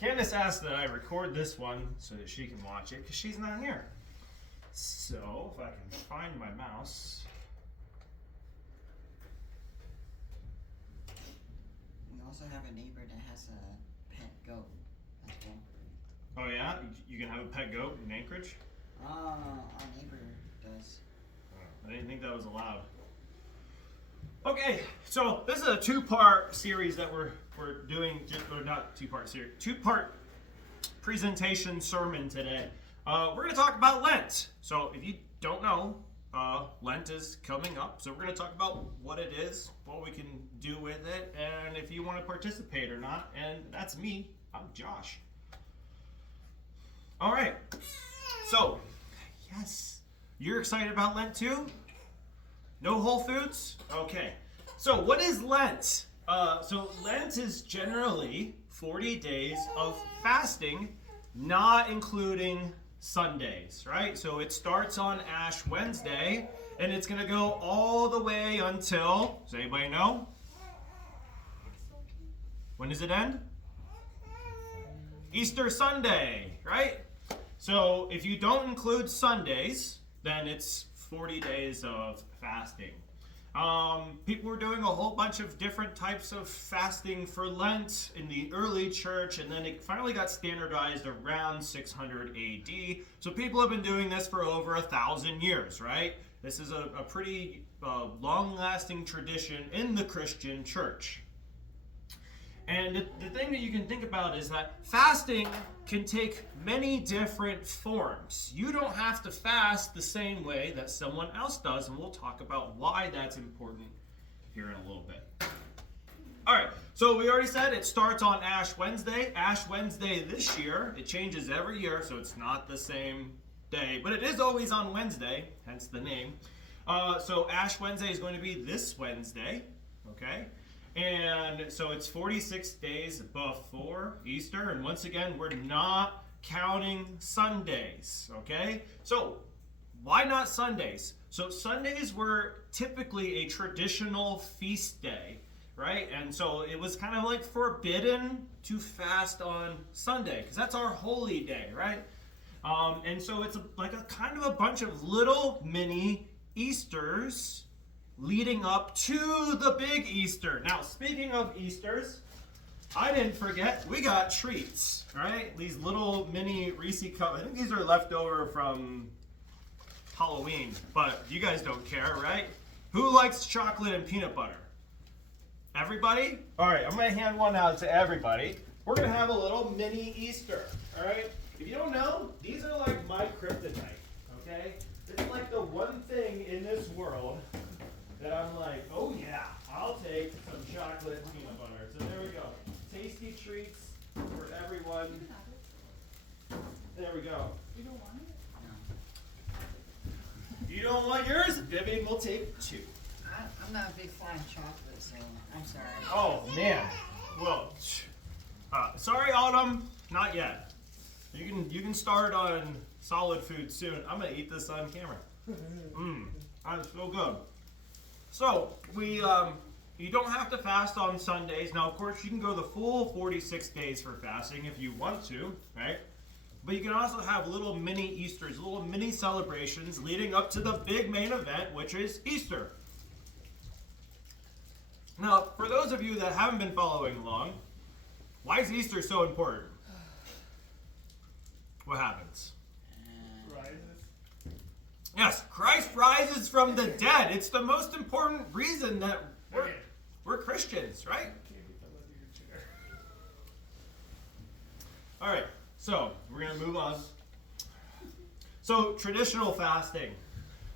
Candace asked that I record this one so that she can watch it because she's not here. So, if I can find my mouse. We also have a neighbor that has a pet goat as well. Oh yeah? You can have a pet goat in Anchorage? Our neighbor does. I didn't think that was allowed. Okay, so this is a two-part series that we're doing, or not two-part series, two-part presentation sermon today. We're going to talk about Lent. So if you don't know, Lent is coming up. So we're going to talk about what it is, what we can do with it, and if you want to participate or not. And that's me. I'm Josh. All right. So, yes. You're excited about Lent too? No Whole Foods? Okay. So what is Lent? So Lent is generally 40 days of fasting, not including Sundays, right? So it starts on Ash Wednesday, and it's going to go all the way until, does anybody know? When does it end? Easter Sunday, right? So if you don't include Sundays, then it's 40 days of fasting. People were doing a whole bunch of different types of fasting for Lent in the early church, and then it finally got standardized around 600 AD. So people have been doing this for over 1,000 years, right? This is a pretty long-lasting tradition in the Christian church. And the thing that you can think about is that fasting can take many different forms. You don't have to fast the same way that someone else does, and we'll talk about why that's important here in a little bit. All right, so we already said it starts on Ash Wednesday. Ash Wednesday this year, it changes every year, so it's not the same day, but it is always on Wednesday, hence the name. So Ash Wednesday is going to be this Wednesday, okay? And so it's 46 days before Easter. And once again, we're not counting Sundays, okay? So why not Sundays? So Sundays were typically a traditional feast day, right? And so it was kind of like forbidden to fast on Sunday because that's our holy day, right? And so it's like a kind of a bunch of little mini Easters leading up to the big Easter. Now, speaking of Easters, I didn't forget, we got treats, right? These little mini Reese cups. I think these are left over from Halloween, but you guys don't care, right? Who likes chocolate and peanut butter? Everybody? All right, I'm going to hand one out to everybody. We're going to have a little mini Easter, all right? If you don't know, these are like my kryptonite, okay? It's like the one thing in this world that I'm like, oh yeah, I'll take some chocolate and peanut butter. So there we go. Tasty treats for everyone. There we go. You don't want it? You don't want yours? Vivian will take two. I'm not a big fan of chocolate, so I'm sorry. Oh man. Well, sorry Autumn, not yet. You can start on solid food soon. I'm gonna eat this on camera. That's so good. So, you don't have to fast on Sundays. Now, of course, you can go the full 46 days for fasting if you want to, right? But you can also have little mini Easters, little mini celebrations leading up to the big main event, which is Easter. Now, for those of you that haven't been following along, why is Easter so important? What happens? Yes, Christ rises from the dead. It's the most important reason that we're Christians, right? All right, so we're going to move on. So traditional fasting.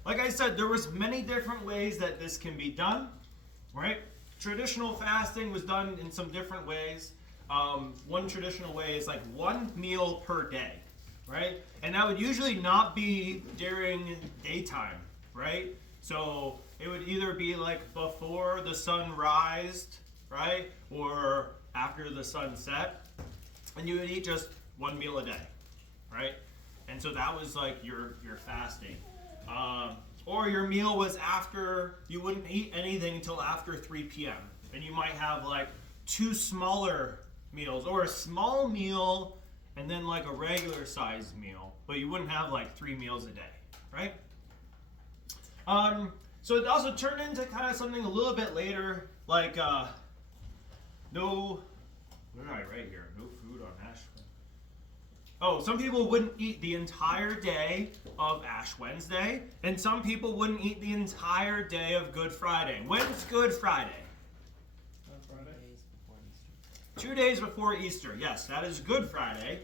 Like I said, there was many different ways that this can be done, right? Traditional fasting was done in some different ways. One traditional way is like one meal per day. Right? And that would usually not be during daytime, right? So it would either be like before the sun rised, right? Or after the sun set. And you would eat just one meal a day, right? And so that was like your fasting. Or your meal was after, you wouldn't eat anything until after 3 p.m. And you might have like two smaller meals, or a small meal and then like a regular sized meal, but you wouldn't have like 3 meals a day, right? So it also turned into kind of something a little bit later, like no, what did I write here? No food on Ash Wednesday. Oh, some people wouldn't eat the entire day of Ash Wednesday, and some people wouldn't eat the entire day of Good Friday. When's Good Friday? 2 days before Easter. Yes, that is Good Friday.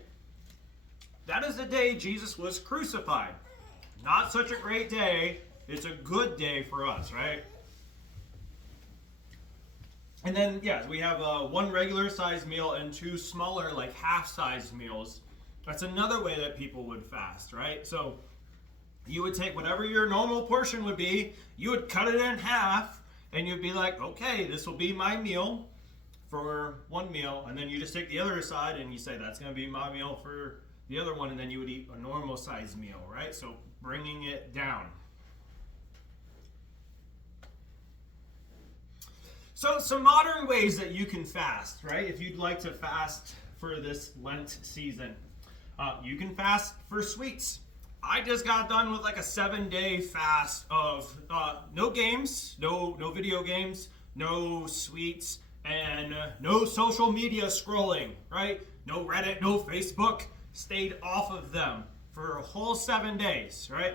That is the day Jesus was crucified. Not such a great day. It's a good day for us, right? And then, yes, we have 1 regular sized meal and 2 smaller, like half-sized meals. That's another way that people would fast, right? So you would take whatever your normal portion would be, you would cut it in half, and you'd be like, okay, this will be my meal for 1 meal, and then you just take the other side and you say that's going to be my meal for the other one, and then you would eat a normal size meal, right? So bringing it down. So some modern ways that you can fast, right? If you'd like to fast for this Lent season, you can fast for sweets. I just got done with like a 7-day fast of no games, no video games, no sweets, and no social media scrolling, right? No Reddit, no Facebook. Stayed off of them for a whole 7 days, right?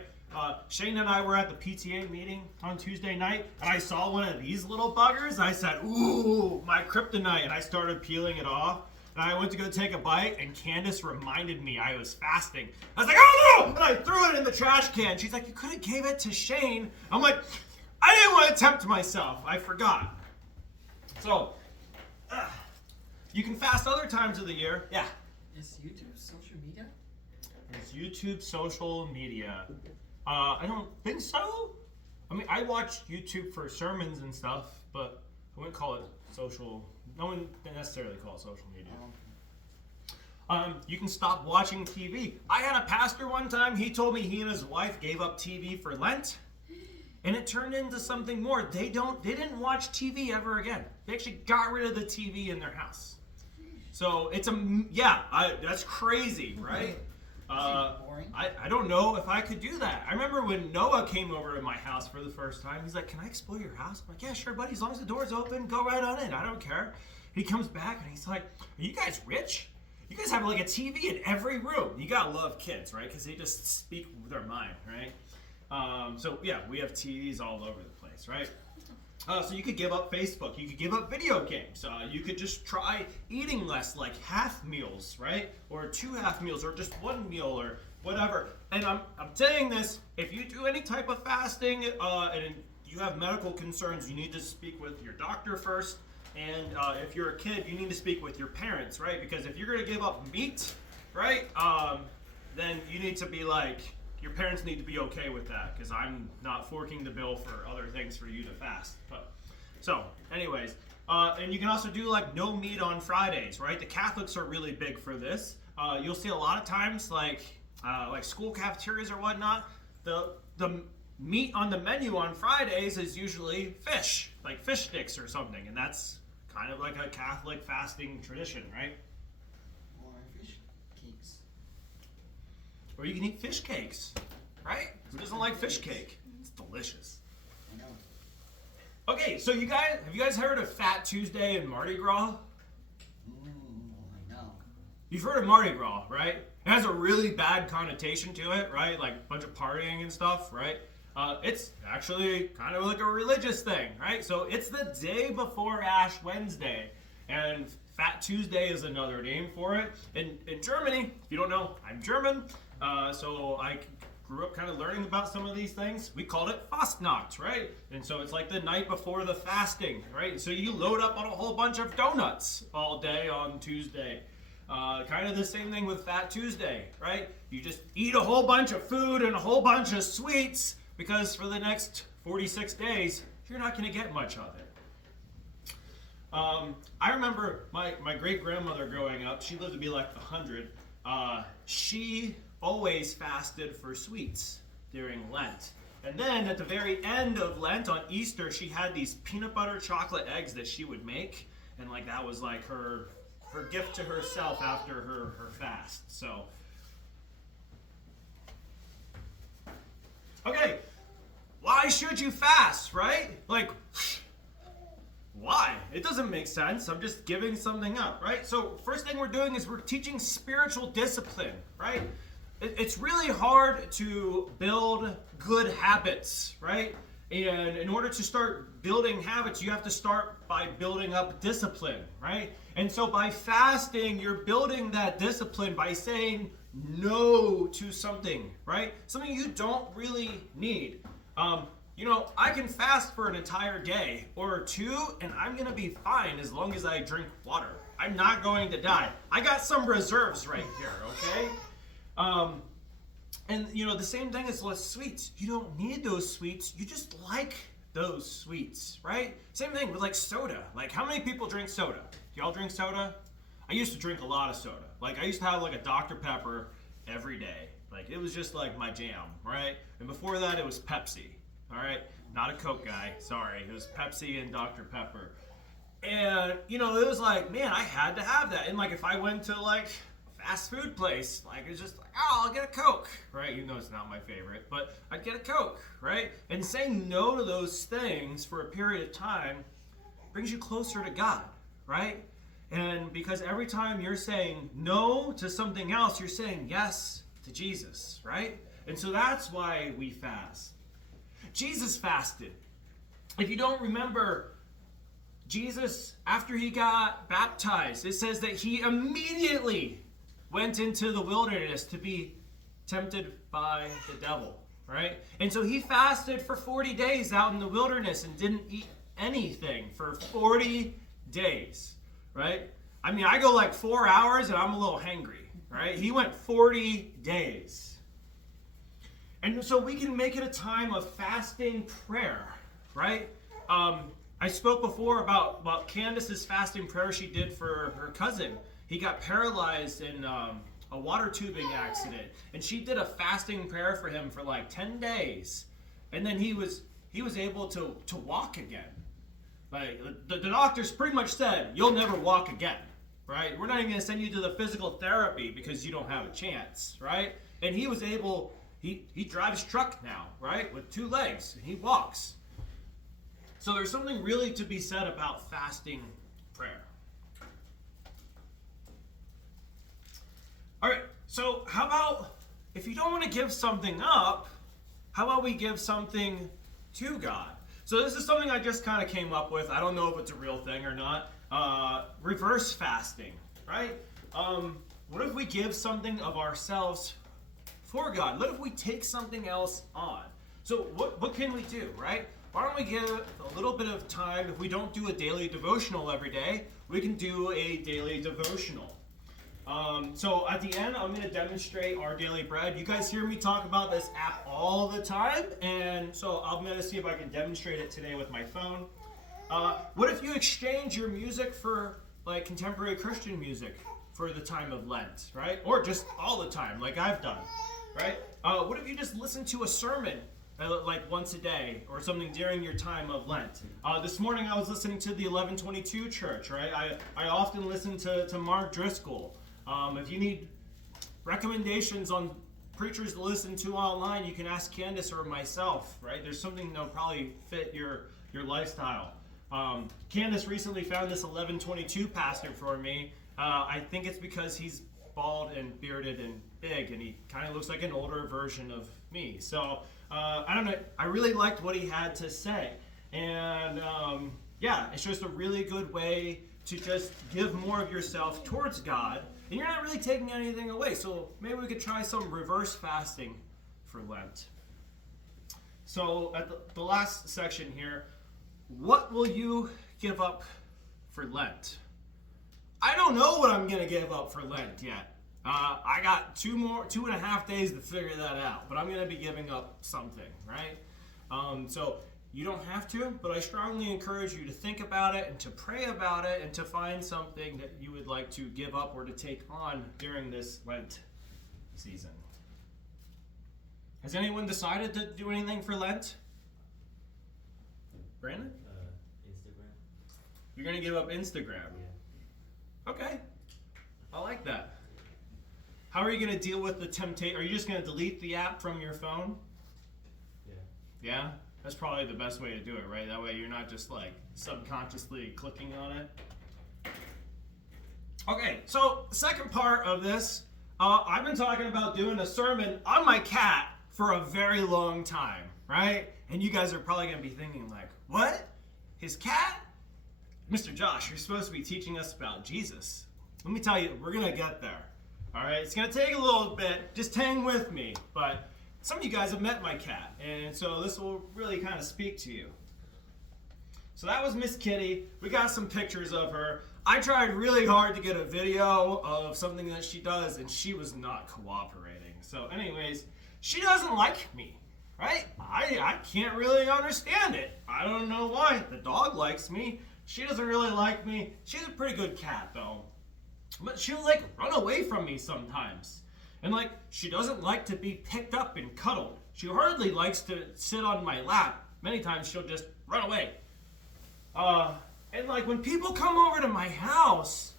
Shane and I were at the PTA meeting on Tuesday night, and I saw one of these little buggers, and I said, ooh, my kryptonite, and I started peeling it off. And I went to go take a bite, and Candace reminded me I was fasting. I was like, oh no! And I threw it in the trash can. She's like, you could have gave it to Shane. I'm like, I didn't want to tempt myself. I forgot. So, you can fast other times of the year. Yeah. Is YouTube social media? Is YouTube social media? I don't think so. I mean, I watch YouTube for sermons and stuff, but I wouldn't call it social. No one necessarily call it social media. You can stop watching TV. I had a pastor one time, he told me he and his wife gave up TV for Lent, and it turned into something more. They didn't watch TV ever again. They actually got rid of the TV in their house. So it's that's crazy, right? I don't know if I could do that. I remember when Noah came over to my house for the first time. He's like, can I explore your house? I'm like, yeah, sure, buddy. As long as the door's open, go right on in. I don't care. He comes back and he's like, are you guys rich? You guys have like a TV in every room. You gotta love kids, right? Because they just speak with their mind, right? So yeah, we have TVs all over the place, right? So you could give up Facebook. You could give up video games. You could just try eating less, like half meals, right? Or 2 half meals, or just 1 meal, or whatever. And I'm saying this, if you do any type of fasting and you have medical concerns, you need to speak with your doctor first. And if you're a kid, you need to speak with your parents, right? Because if you're going to give up meat, right, then you need to be like, your parents need to be okay with that, because I'm not forking the bill for other things for you to fast. But so, anyways, and you can also do like no meat on Fridays, right? The Catholics are really big for this. You'll see a lot of times, like school cafeterias or whatnot, the meat on the menu on Fridays is usually fish, like fish sticks or something, and that's kind of like a Catholic fasting tradition, right? Or fish cakes. Or you can eat fish cakes, right? Who doesn't like fish cake? It's delicious. I know. Okay, so have you guys heard of Fat Tuesday and Mardi Gras? I know. You've heard of Mardi Gras, right? It has a really bad connotation to it, right? Like a bunch of partying and stuff, right? It's actually kind of like a religious thing, right? So it's the day before Ash Wednesday, and Fat Tuesday is another name for it. In Germany, if you don't know, I'm German, so I grew up kind of learning about some of these things. We called it Fastnacht, right? And so it's like the night before the fasting, right? So you load up on a whole bunch of donuts all day on Tuesday. Kind of the same thing with Fat Tuesday, right? You just eat a whole bunch of food and a whole bunch of sweets, because for the next 46 days, you're not going to get much of it. I remember my great-grandmother growing up, she lived to be like 100. She always fasted for sweets during Lent. And then at the very end of Lent, on Easter, she had these peanut butter chocolate eggs that she would make. And like that was like her her gift to herself after her fast. So, okay, why should you fast, right? Like, why? It doesn't make sense. I'm just giving something up, right? So first thing we're doing is we're teaching spiritual discipline, right? It's really hard to build good habits, right? And in order to start building habits, you have to start by building up discipline, right? And so by fasting, you're building that discipline by saying no to something, right? Something you don't really need. I can fast for an entire day or two, and I'm going to be fine as long as I drink water. I'm not going to die. I got some reserves right here, okay? And the same thing as with sweets. You don't need those sweets. You just like those sweets, right? Same thing with like soda. Like, how many people drink soda? Do y'all drink soda? I used to drink a lot of soda. Like, I used to have like a Dr. Pepper every day. Like, it was just like my jam, right? And before that, it was Pepsi, all right? Not a Coke guy, sorry. It was Pepsi and Dr. Pepper. And, it was like, man, I had to have that. And like, if I went to like fast food place, like, it's just like, oh, I'll get a Coke, right? Even though it's not my favorite, but I'd get a Coke, right? And saying no to those things for a period of time brings you closer to God, right? And because every time you're saying no to something else, you're saying yes to Jesus, right? And so that's why we fast. Jesus fasted. If you don't remember, Jesus, after he got baptized, it says that he immediately went into the wilderness to be tempted by the devil, right? And so he fasted for 40 days out in the wilderness and didn't eat anything for 40 days, right? I mean, I go like 4 hours and I'm a little hangry, right? He went 40 days. And so we can make it a time of fasting prayer, right? I spoke before about Candace's fasting prayer she did for her cousin. He got paralyzed in a water tubing accident, and she did a fasting prayer for him for like 10 days, and then he was able to walk again. Like the doctors pretty much said, you'll never walk again, right? We're not even going to send you to the physical therapy because you don't have a chance, right? And he was able. He drives truck now, right? With 2 legs. He walks. So there's something really to be said about fasting prayer. All right, so how about, if you don't want to give something up, how about we give something to God? So this is something I just kind of came up with. I don't know if it's a real thing or not. Reverse fasting, right? What if we give something of ourselves for God? What if we take something else on? So what can we do, right? Why don't we give a little bit of time? If we don't do a daily devotional every day, we can do a daily devotional. So at the end, I'm going to demonstrate our daily bread. You guys hear me talk about this app all the time, and so I'm going to see if I can demonstrate it today with my phone. What if you exchange your music for like contemporary Christian music for the time of Lent, right? Or just all the time, like I've done, right? What if you just listen to a sermon like once a day or something during your time of Lent? This morning I was listening to the 1122 church, right? I often listen to Mark Driscoll. If you need recommendations on preachers to listen to online, you can ask Candace or myself, right? There's something that'll probably fit your lifestyle. Candace recently found this 1122 pastor for me. I think it's because he's bald and bearded and big, and he kind of looks like an older version of me. So I don't know. I really liked what he had to say, and yeah, it's just a really good way to just give more of yourself towards God, and you're not really taking anything away. So maybe we could try some reverse fasting for Lent. So at the last section here, what will you give up for Lent? I don't know what I'm going to give up for Lent yet. I got 2.5 days to figure that out, but I'm going to be giving up something, right? So you don't have to, but I strongly encourage you to think about it and to pray about it and to find something that you would like to give up or to take on during this Lent season. Has anyone decided to do anything for Lent? Brandon? Instagram. You're going to give up Instagram? Yeah. Okay. How are you going to deal with the temptation? Are you just going to delete the app from your phone? Yeah. Yeah? That's probably the best way to do it, right? That way you're not just like subconsciously clicking on it. Okay, so the second part of this, I've been talking about doing a sermon on my cat for a very long time, right? And you guys are probably going to be thinking like, what? His cat? Mr. Josh, you're supposed to be teaching us about Jesus. Let me tell you, we're going to get there. All right, it's going to take a little bit. Just hang with me. But some of you guys have met my cat, and so this will really kind of speak to you. So that was Miss Kitty. We got some pictures of her. I tried really hard to get a video of something that she does, and she was not cooperating. So anyways, she doesn't like me, right? I can't really understand it. I don't know why. The dog likes me. She doesn't really like me. She's a pretty good cat, though. But she'll, like, run away from me sometimes. And, like, she doesn't like to be picked up and cuddled. She hardly likes to sit on my lap. Many times she'll just run away. And like when people come over to my house,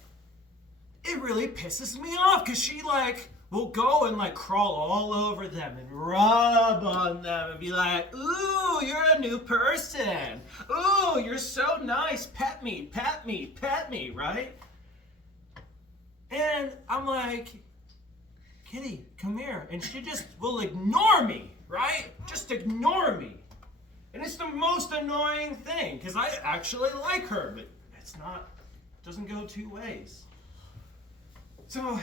it really pisses me off because she like will go and like crawl all over them and rub on them and be like, ooh, you're a new person. Ooh, you're so nice. Pet me, pet me, pet me, right? And I'm like, Kitty, come here. And she just will ignore me, right? Just ignore me. And it's the most annoying thing, because I actually like her, but doesn't go two ways. So,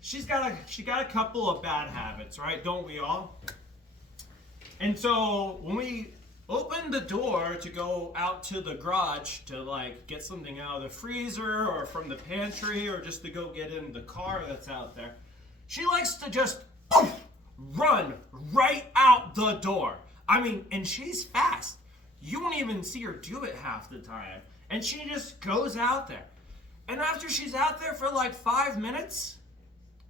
she got a couple of bad habits, right? Don't we all? And so, when we opened the door to go out to the garage to like get something out of the freezer or from the pantry or just to go get in the car that's out there, she likes to just run right out the door. I mean, and she's fast. You won't even see her do it half the time. And she just goes out there. And after she's out there for like 5 minutes,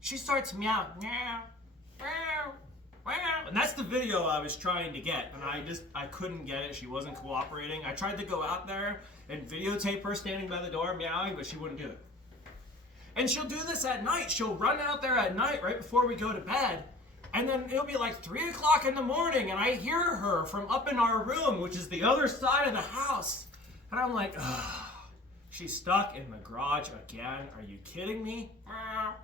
she starts meow, meow, meow, meow. And that's the video I was trying to get. And I couldn't get it. She wasn't cooperating. I tried to go out there and videotape her standing by the door meowing, but she wouldn't do it. And she'll do this at night. She'll run out there at night right before we go to bed. And then it'll be like 3 o'clock in the morning, and I hear her from up in our room, which is the other side of the house. And I'm like, ugh, she's stuck in the garage again. Are you kidding me? Meow,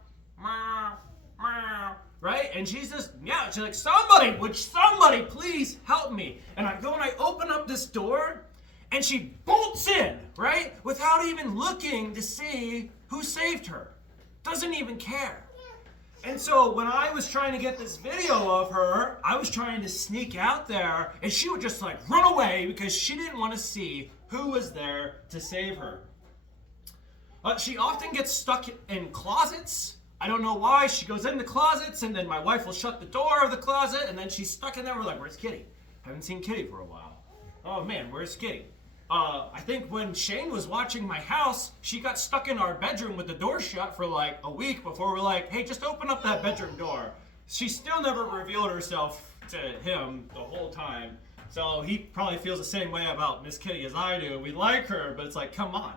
meow, meow. Right? And she's just, yeah, she's like, would somebody please help me? And I go and I open up this door, and she bolts in, right? Without even looking to see who saved her. Doesn't even care. And so when I was trying to get this video of her, I was trying to sneak out there, and she would just like run away because she didn't want to see who was there to save her. She often gets stuck in closets. I don't know why. She goes into closets, and then my wife will shut the door of the closet, and then she's stuck in there. We're like, where's Kitty? Haven't seen Kitty for a while. Oh man, where's Kitty? I think when Shane was watching my house, she got stuck in our bedroom with the door shut for like a week before we're like, hey, just open up that bedroom door. She still never revealed herself to him the whole time. So he probably feels the same way about Miss Kitty as I do. We like her, but it's like, come on.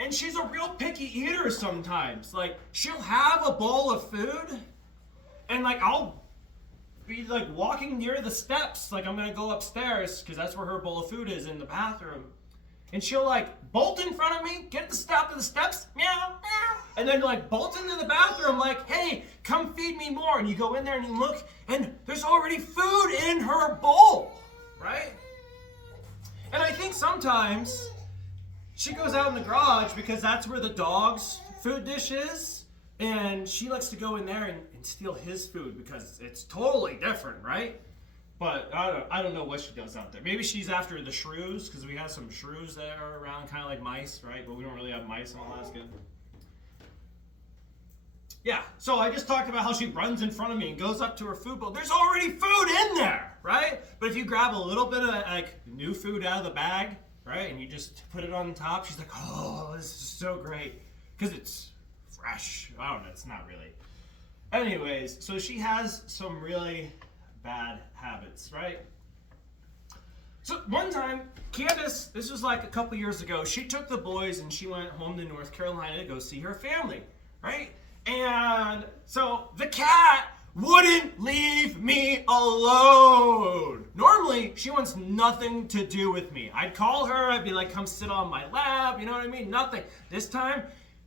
And she's a real picky eater sometimes. Like, she'll have a bowl of food, and like, I'll be like walking near the steps, like I'm gonna go upstairs because that's where her bowl of food is in the bathroom, and she'll like bolt in front of me, get to the top of the steps, meow, meow, and then like bolt into the bathroom like, hey, come feed me more. And you go in there and you look, and there's already food in her bowl, right? And I think sometimes she goes out in the garage because that's where the dog's food dish is. And she likes to go in there and steal his food because it's totally different, right? But I don't know what she does out there. Maybe she's after the shrews, because we have some shrews that are around, kind of like mice, right? But we don't really have mice in Alaska. Yeah, so I just talked about how she runs in front of me and goes up to her food bowl. There's already food in there, right? But if you grab a little bit of like new food out of the bag, right, and you just put it on top, she's like, oh, this is so great, because it's fresh. I don't know, it's not really. Anyways, so she has some really bad habits, right? So one time, Candace, this was like a couple years ago, she took the boys and she went home to North Carolina to go see her family, right? And so the cat wouldn't leave me alone. Normally, she wants nothing to do with me. I'd call her, I'd be like, come sit on my lap, you know what I mean? Nothing. This time,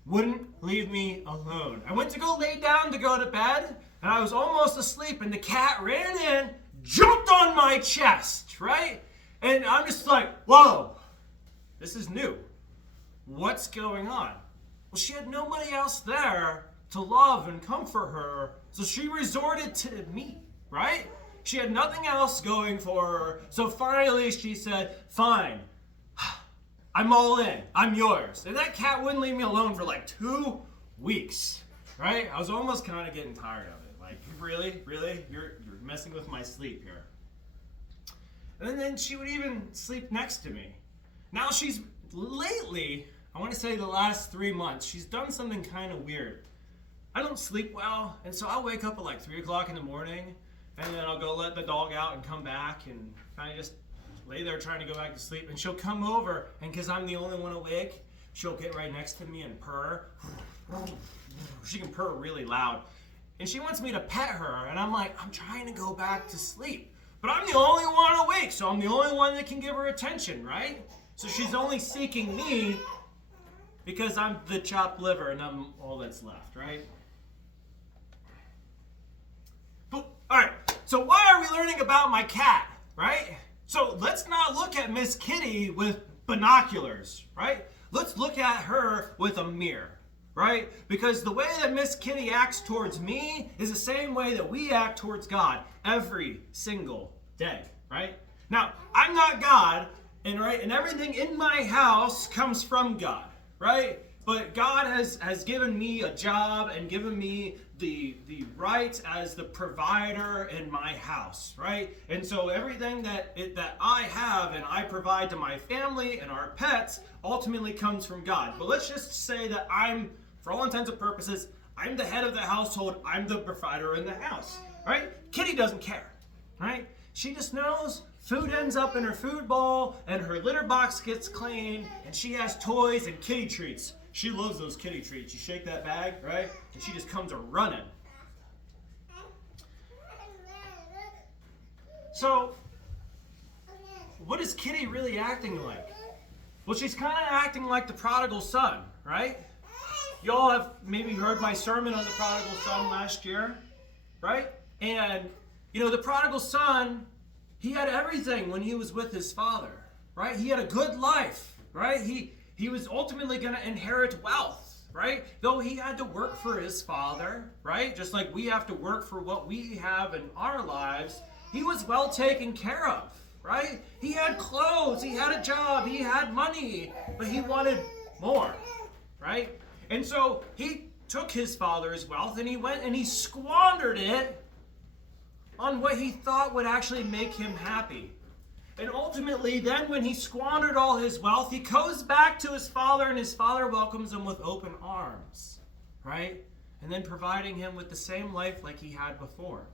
wouldn't leave me alone. I went to go lay down to go to bed, and I was almost asleep, and the cat ran in, jumped on my chest, right? And I'm just like, whoa, this is new. What's going on? Well, she had nobody else there to love and comfort her, so she resorted to me, right? She had nothing else going for her, so finally she said, fine, I'm all in, I'm yours. And that cat wouldn't leave me alone for like 2 weeks, right? I was almost kind of getting tired of it. Like, really? You're messing with my sleep here. And then she would even sleep next to me. Now she's, lately, I want to say the last 3 months, she's done something kind of weird. I don't sleep well, and so I'll wake up at like 3 o'clock in the morning, and then I'll go let the dog out and come back and kind of just lay there trying to go back to sleep. And she'll come over, and because I'm the only one awake, she'll get right next to me and purr. She can purr really loud. And she wants me to pet her, and I'm like, I'm trying to go back to sleep. But I'm the only one awake, so I'm the only one that can give her attention, right? So she's only seeking me because I'm the chopped liver and I'm all that's left, right? But, all right, so why are we learning about my cat, right? So let's not look at Miss Kitty with binoculars, right? Let's look at her with a mirror, right? Because the way that Miss Kitty acts towards me is the same way that we act towards God every single day, right? Now, I'm not God, and everything in my house comes from God, right? But God has given me a job and given me the rights as the provider in my house, right? And so everything that I have and I provide to my family and our pets ultimately comes from God. But let's just say that I'm, for all intents and purposes, I'm the head of the household, I'm the provider in the house, right? Kitty doesn't care, right? She just knows food ends up in her food bowl and her litter box gets clean and she has toys and kitty treats. She loves those kitty treats. You shake that bag, right? And she just comes a-running. So, what is Kitty really acting like? Well, she's kind of acting like the prodigal son, right? Y'all have maybe heard my sermon on the prodigal son last year, right? And, you know, the prodigal son, he had everything when he was with his father, right? He had a good life, right? He was ultimately going to inherit wealth, right? Though he had to work for his father, right? Just like we have to work for what we have in our lives, he was well taken care of, right? He had clothes, he had a job, he had money, but he wanted more, right? And so he took his father's wealth and he went and he squandered it on what he thought would actually make him happy. And ultimately, then when he squandered all his wealth, he goes back to his father and his father welcomes him with open arms, right? And then providing him with the same life like he had before.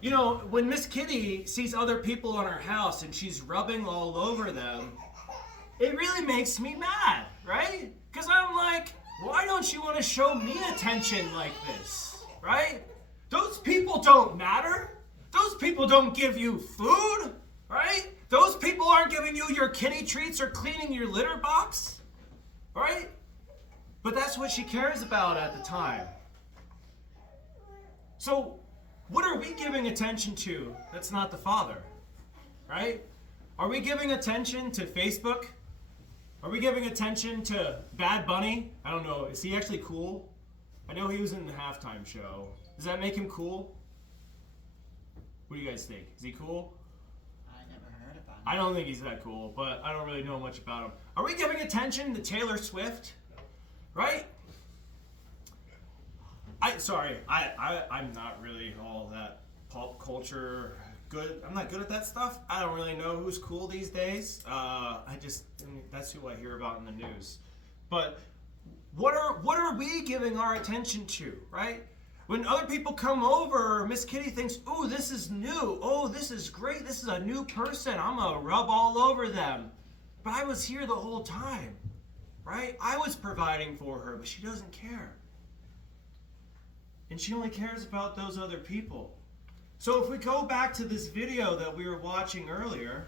You know, when Miss Kitty sees other people in her house and she's rubbing all over them, it really makes me mad, right? Because I'm like, why don't you want to show me attention like this, right? Those people don't matter. Those people don't give you food, right? Those people aren't giving you your kitty treats or cleaning your litter box, right? But that's what she cares about at the time. So, what are we giving attention to that's not the Father, right? Are we giving attention to Facebook? Are we giving attention to Bad Bunny? I don't know, is he actually cool? I know he was in the halftime show. Does that make him cool? What do you guys think? Is he cool? I never heard about him. I don't think he's that cool, but I don't really know much about him. Are we giving attention to Taylor Swift? Right? I'm not really all that pop culture good. I'm not good at that stuff. I don't really know who's cool these days. That's who I hear about in the news. But what are we giving our attention to, right? When other people come over, Miss Kitty thinks, "Oh, this is new. Oh, this is great. This is a new person. I'm gonna rub all over them." But I was here the whole time, right? right? I was providing for her, but she doesn't care. And she only cares about those other people. So if we go back to this video that we were watching earlier,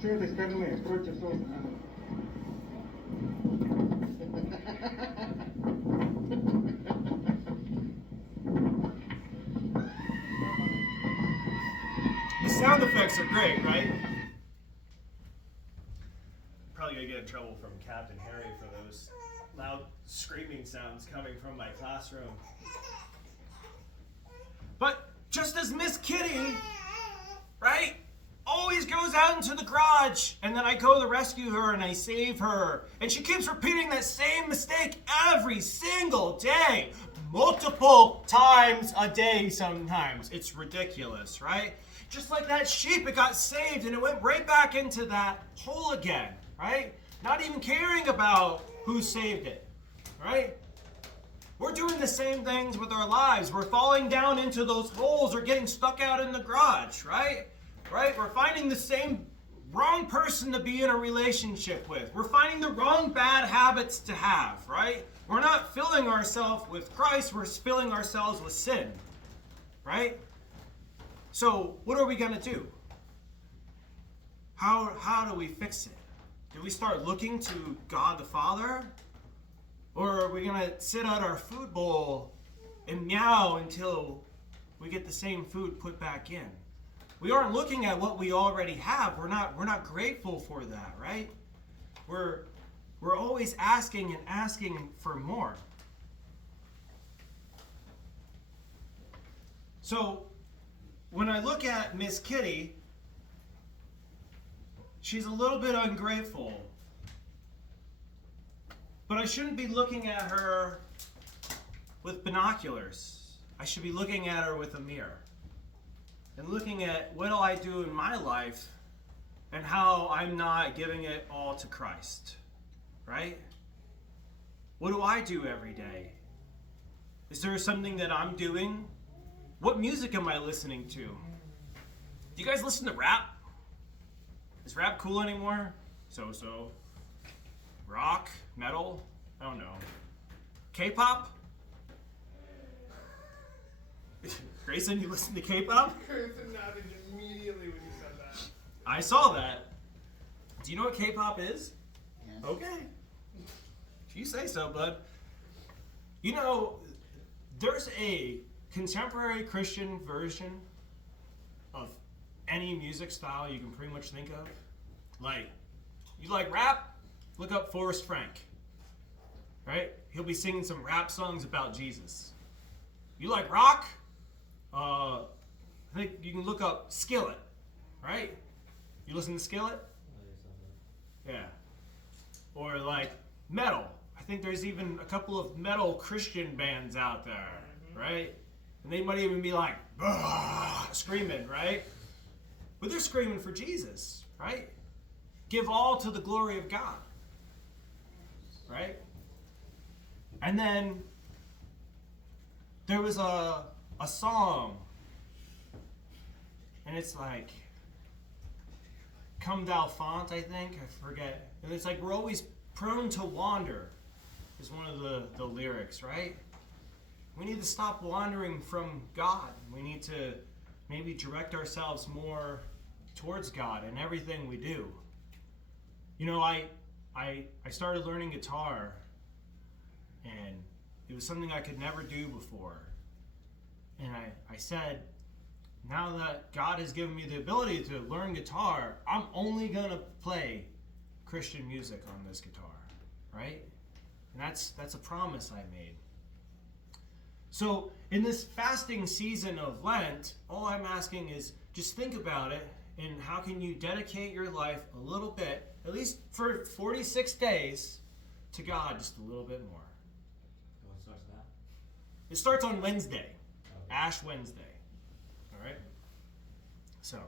С этой стороны, против солнца. the sound effects are great, right? Probably gonna get in trouble from Captain Harry for those loud screaming sounds coming from my classroom. But just as Miss Kitty, right, always goes out into the garage, and then I go to rescue her and I save her, and she keeps repeating that same mistake every single day, multiple times a day sometimes. It's ridiculous, right? Just like that sheep, it got saved and it went right back into that hole again, right? Not even caring about who saved it, right? We're doing the same things with our lives. We're falling down into those holes or getting stuck out in the garage, right? Right? We're finding the same wrong person to be in a relationship with. We're finding the wrong bad habits to have, right? We're not filling ourselves with Christ, we're filling ourselves with sin, right? So, what are we going to do? How do we fix it? Do we start looking to God the Father? Or are we going to sit at our food bowl and meow until we get the same food put back in? We aren't looking at what we already have. We're not grateful for that, right? We're always asking and asking for more. So when I look at Miss Kitty, she's a little bit ungrateful. But I shouldn't be looking at her with binoculars. I should be looking at her with a mirror. And looking at what do I do in my life and how I'm not giving it all to Christ, right? What do I do every day? Is there something that I'm doing? What music am I listening to? Do you guys listen to rap? Is rap cool anymore? So. Rock? Metal? I don't know. K-pop? Grayson, you listen to K-pop? Grayson nodded immediately when you said that. I saw that. Do you know what K-pop is? Yes. Okay. If you say so, bud. You know, there's a contemporary Christian version of any music style you can pretty much think of. Like, you like rap? Look up Forrest Frank. Right? He'll be singing some rap songs about Jesus. You like rock? I think you can look up Skillet, right? You listen to Skillet? Yeah. Or like metal. I think there's even a couple of metal Christian bands out there, right? And they might even be like, screaming, right? But they're screaming for Jesus, right? Give all to the glory of God, right? And then there was a song, and it's like, Come Thou Font, I think, I forget. And it's like, we're always prone to wander, is one of the lyrics, right? We need to stop wandering from God. We need to maybe direct ourselves more towards God in everything we do. You know, I started learning guitar, and it was something I could never do before. And I said, now that God has given me the ability to learn guitar, I'm only going to play Christian music on this guitar, right? And that's a promise I made. So in this fasting season of Lent, all I'm asking is just think about it, and how can you dedicate your life a little bit, at least for 46 days, to God just a little bit more. You want to start now? It starts on Wednesday, Okay. Ash Wednesday. All right. So